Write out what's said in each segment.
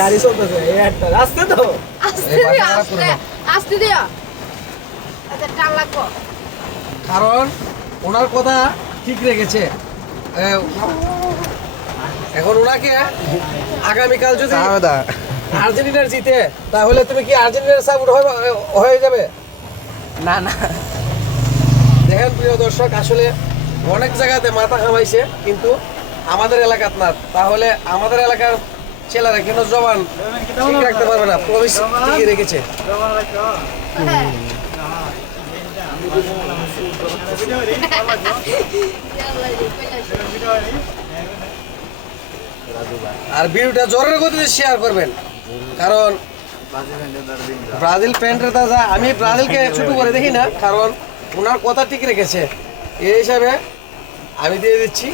গাড়ি চলতেছে এই একটা রাস্তা তো আস্তে দিও আচ্ছা টান লাগবো কারণ ওনার কথা ঠিক রেখেছে এখন ওনাকে আগামীকাল যদি আর্জেন্টিনার জিতে তাহলে তুমি কি আর্জেন্টিনার সাপোর্ট হয়ে যাবে? না না দেখেন প্রিয় দর্শক, আসলে অনেক জায়গাতে মাথা খামাইছে কিন্তু আমাদের এলাকাত না। তাহলে আমাদের এলাকার ছেলেরা কেন জবান ঠিক রাখতে পারবে না? প্রমিস ঠিকই রেখেছে। আর ভিডিওটা জোরের গতিতে শেয়ার করবেন, কারণ ব্রাজিল প্যান্টের দাদা আমি ব্রাজিলকে ছোট করে দেখি না, কারণ ওনার কথা ঠিক রেখেছে। এই হিসাবে আমি দিয়ে দিচ্ছি,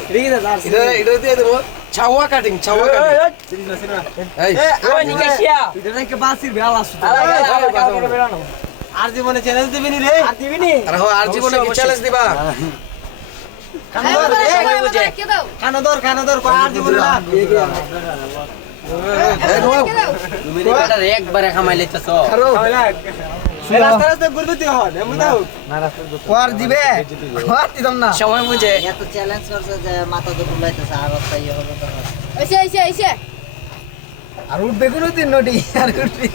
এটা দিয়ে দেবো ছাওয়া কাটিং। আর জীবনে চ্যালেঞ্জ দিবি নি রে? আর দিবি নি? আর জীবনে কি চ্যালেঞ্জ দিবা? খানাদর আর জীবনে না তুমি বেটার একবারে খামাই লইতেছ রাস্তা রাস্তা ঘুরবে তুই হন এমন দাও কোয়ার দিবে কোয়ার দিতাম না সময় বুঝে এত চ্যালেঞ্জ করছে যে মাথা তো বুলাইতেছে আর তাই হবে তো এসে আর উঠবে কোনোদিন নটি আর উঠবে